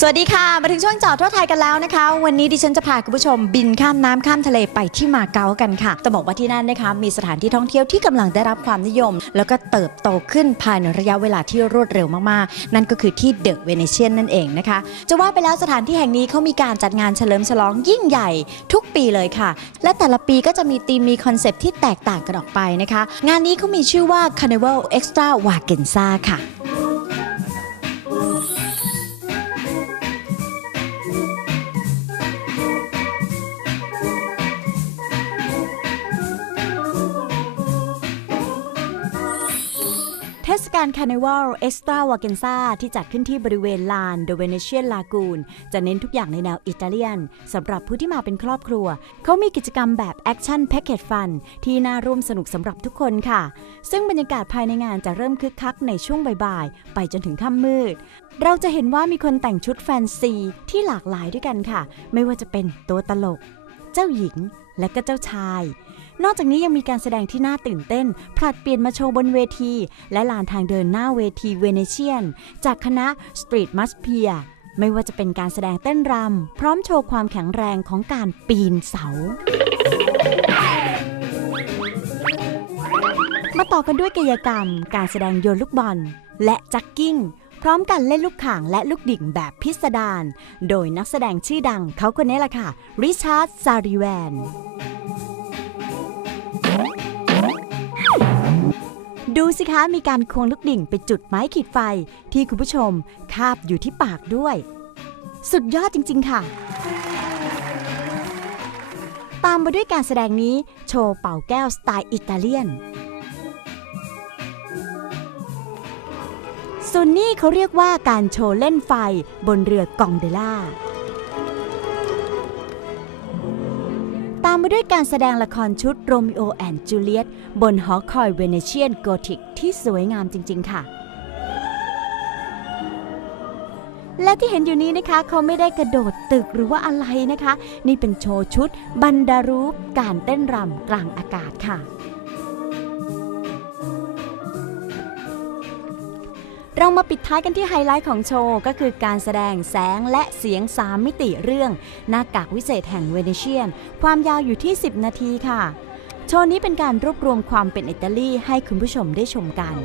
สวัสดีค่ะ มาถึงช่วงจอดทั่วไทยกันแล้วนะคะ วันนี้ดิฉันจะพาคุณผู้ชมบินข้ามน้ำข้ามทะเลไปที่มาเก๊ากันค่ะต้องบอกว่าที่นั่นนะคะมีสถานที่ท่องเที่ยวที่กำลังได้รับความนิยม แล้วก็เติบโตขึ้นภายในระยะเวลาที่รวดเร็วมากๆ นั่นก็คือที่เดอะเวเนเชียนนั่นเองนะคะ จะว่าไปแล้วสถานที่แห่งนี้เขามีการจัดงานเฉลิมฉลองยิ่งใหญ่ทุกปีเลยค่ะ และแต่ละปีก็จะมีธีมมีคอนเซปต์ที่แตกต่างกันออกไปนะคะ งานนี้เขามีชื่อว่า Carnival Extra w a g e n z a ค่ะ กาลคา r n น v a l Extra v a g e n z a ที่จัดขึ้นที่บริเวณลาน The Venetian Lagoon จะเน้นทุกอย่างในแนวอิตาเลียนสำหรับผู้ที่มาเป็นครอบครัว เขามีกิจกรรมแบบ Action Package Fun ที่น่าร่วมสนุกสำหรับทุกคนค่ะ ซึ่งบรรยากาศภายในงานจะเริ่มคึกคักในช่วงบ่ายๆ ไปจนถึงค่ำมืด เราจะเห็นว่ามีคนแต่งชุดแฟนซีที่หลากหลายด้วยกันค่ะ ไม่ว่าจะเป็นตัวตลก เจ้าหญิงและก็เจ้าชาย นอกจากนี้ยังมีการแสดงที่น่าตื่นเต้น ผลัดเปลี่ยนมาโชว์บนเวที และลานทางเดินหน้าเวทีเวเนเชียน จากคณะ Street m u s p i a ไม่ว่าจะเป็นการแสดงเต้นรำ พร้อมโชว์ความแข็งแรงของการปีนเสา มาต่อกันด้วยกิจกรรม การแสดงโยนลูกบอล และจักกิ้ง พร้อมกันเล่นลูกข่างและลูกดิ่งแบบพิสดาร โดยนักแสดงชื่อดังเขาคนนี้แหละค่ะ ริชาร์ด ซาริแวน ดูสิคะมีการควงลูกดิ่งไปจุดไม้ขีดไฟที่คุณผู้ชมคาบอยู่ที่ปากด้วย สุดยอดจริง ๆ ค่ะ ตามมาด้วยการแสดงนี้โชว์เป่าแก้วสไตล์อิตาเลียนส่วนนี้เขาเรียกว่าการโชว์เล่นไฟบนเรือกองเดล่าามมาด้วยการแสดงละครชุดโรมิโอแอนด์จูเลียตบนหอคอยเวเนเชียนโกธิกที่สวยงามจริง ๆ ค่ะ และที่เห็นอยู่นี้นะคะเขาไม่ได้กระโดดตึกหรือว่าอะไรนะคะ นี่เป็นโชว์ชุด บันดารูปการเต้นรำกลางอากาศค่ะ เรามาปิดท้ายกันที่ไฮไลท์ของโชว์ ก็คือการแสดงแสงและเสียง 3 มิติเรื่อง หน้ากากวิเศษแห่งเวเนเชียน ความยาวอยู่ที่ 10 นาทีค่ะ โชว์นี้เป็นการรวบรวมความเป็นอิตาลีให้คุณผู้ชมได้ชมกัน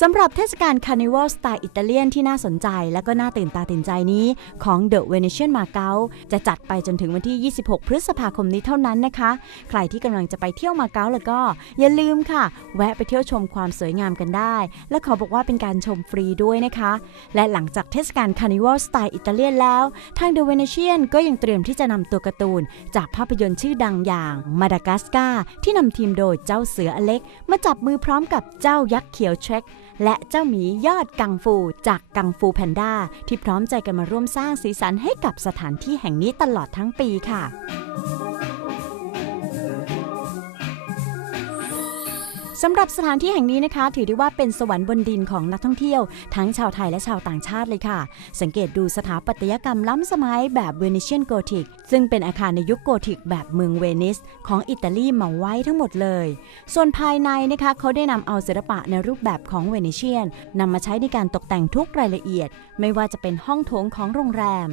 สำหรับเทศกาลคาร์นิวัลสไตล์อิตาเลียนที่น่าสนใจ และก็น่าตื่นตาตื่นใจนี้ของ The Venetian m a g a u จะจัดไปจนถึงวันที่ 26 พฤษภาคมนี้เท่านั้นนะคะ ใครที่กำลังจะไปเที่ยวมาเก๊าแล้วก็ อย่าลืมค่ะ แวะไปเที่ยวชมความสวยงามกันได้ และขอบอกว่าเป็นการชมฟรีด้วยนะคะ และหลังจากเทศกาลคาร์นิวัลสไตล์อิตาเลียนแล้ว ทาง The Venetian ก็ยังเตรียมที่จะนำตัวการ์ตูน จากภาพยนตร์ชื่อดังอย่างมาดากัสการ์ที่นำทีมโดยเจ้าเสืออเล็ก มาจับมือพร้อมกับเจ้ายักษ์เขียวเทรค และเจ้าหมียอดกังฟูจากกังฟูแพนด้าที่พร้อมใจกันมาร่วมสร้างสีสันให้กับสถานที่แห่งนี้ตลอดทั้งปีค่ะ สำหรับสถานที่แห่งนี้นะคะ ถือได้ว่าเป็นสวรรค์บนดินของนักท่องเที่ยว ทั้งชาวไทยและชาวต่างชาติเลยค่ะ สังเกตดูสถาปัตยกรรมล้ำสมัยแบบเวเนเชียนโกธิกซึ่งเป็นอาคารในยุคโกธิกแบบเมืองเวนิส ของอิตาลีมาไว้ทั้งหมดเลย ส่วนภายในนะคะเขาได้นำเอาศิลปะในรูปแบบของเวเนเชียนนำมาใช้ในการตกแต่งทุกรายละเอียด ไม่ว่าจะเป็นห้องโถงของโรงแรม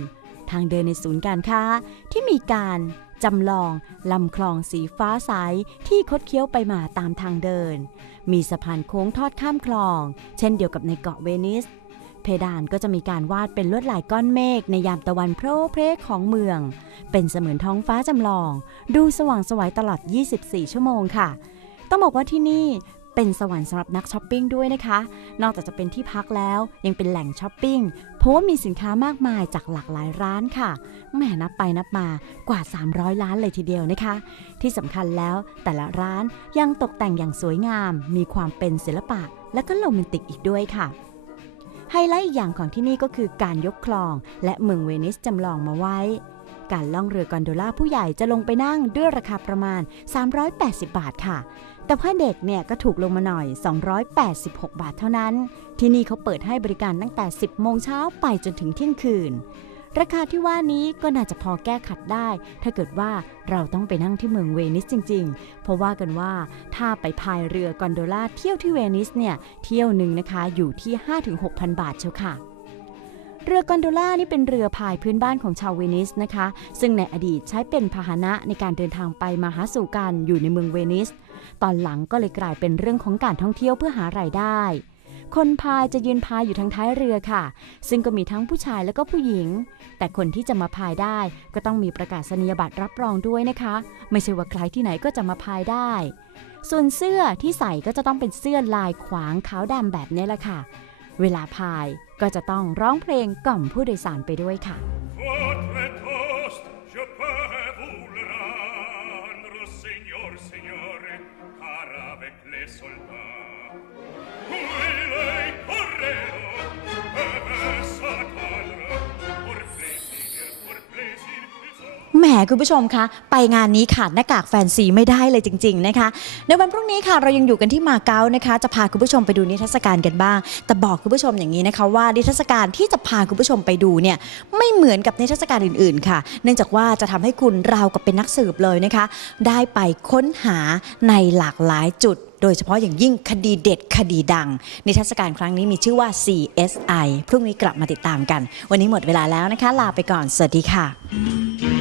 ทางเดินในศูนย์การค้าที่มีการ จำลองลำคลองสีฟ้าใสที่คดเคี้ยวไปมาตามทางเดิน มีสะพานโค้งทอดข้ามคลอง เช่นเดียวกับในเกาะเวนิส เพดานก็จะมีการวาดเป็นลวดลายก้อนเมฆในยามตะวันโพร่เพรของเมือง เป็นเสมือนท้องฟ้าจำลอง ดูสว่างสวัยตลอด 24 ชั่วโมงค่ะ ต้องบอกว่าที่นี่ เป็นสวรรค์สำหรับนักช้อปปิ้งด้วยนะคะ นอกจากจะเป็นที่พักแล้วยังเป็นแหล่งช้อปปิ้ง เพราะว่ามีสินค้ามากมายจากหลากหลายร้านค่ะแหมนับไปนับมากว่า 300 ล้านเลยทีเดียวนะคะ ที่สำคัญแล้วแต่ละร้านยังตกแต่งอย่างสวยงาม มีความเป็นศิลปะ และก็โรแมนติกอีกด้วยค่ะไฮไลท์อีกอย่างของที่นี่ก็คือการยกคลอง และเมืองเวนิสจำลองมาไว้ การล่องเรือกอนโดล่าผู้ใหญ่จะลงไปนั่งด้วยราคาประมาณ 380 บาทค่ะ แต่ถ้าเด็กเนี่ยก็ถูกลงมาหน่อย 286 บาทเท่านั้น ที่นี่เขาเปิดให้บริการตั้งแต่ 10 โมงเช้าไปจนถึงเที่ยงคืน ราคาที่ว่านี้ก็น่าจะพอแก้ขัดได้ ถ้าเกิดว่าเราต้องไปนั่งที่เมืองเวนิสจริง ๆ เพราะว่ากันว่าถ้าไปพายเรือกอนโดล่าเที่ยวที่เวนิสเนี่ยเที่ยวหนึ่งนะคะอยู่ที่ 5-6,000 บาทเชียวค่ะ เรือกอนโดล่านี่เป็นเรือพายพื้นบ้านของชาวเวนิสนะคะ ซึ่งในอดีตใช้เป็นพาหนะในการเดินทางไปมาหาสู่กันอยู่ในเมืองเวนิส ตอนหลังก็เลยกลายเป็นเรื่องของการท่องเที่ยวเพื่อหารายได้ คนพายจะยืนพายอยู่ทางท้ายเรือค่ะ ซึ่งก็มีทั้งผู้ชายแล้วก็ผู้หญิง แต่คนที่จะมาพายได้ก็ต้องมีประกาศนียบัตรรับรองด้วยนะคะ ไม่ใช่ว่าใครที่ไหนก็จะมาพายได้ ส่วนเสื้อที่ใส่ก็จะต้องเป็นเสื้อลายขวางขาวดำแบบนี้แหละค่ะ เวลาพายก็จะต้องร้องเพลงกล่อมผู้โดยสารไปด้วยค่ะ คุณผู้ชมคะไปงานนี้ขาดหน้ากากแฟนซีไม่ได้เลยจริง ๆนะคะ ในวันพรุ่งนี้ค่ะเรายังอยู่กันที่มาเก๊านะคะ จะพาคุณผู้ชมไปดูนิทรรศการกันบ้าง แต่บอกคุณผู้ชมอย่างนี้นะคะ ว่านิทรรศการที่จะพาคุณผู้ชมไปดูเนี่ยไม่เหมือนกับนิทรรศการอื่นๆ ค่ะ เนื่องจากว่าจะทำให้คุณราวกับเป็นนักสืบเลยนะคะ ได้ไปค้นหาในหลากหลายจุดโดยเฉพาะอย่างยิ่งคดีเด็ดคดีดัง นิทรรศการครั้งนี้มีชื่อว่า CSI พรุ่งนี้กลับมาติดตามกัน วันนี้หมดเวลาแล้วนะคะ ลาไปก่อน สวัสดีค่ะ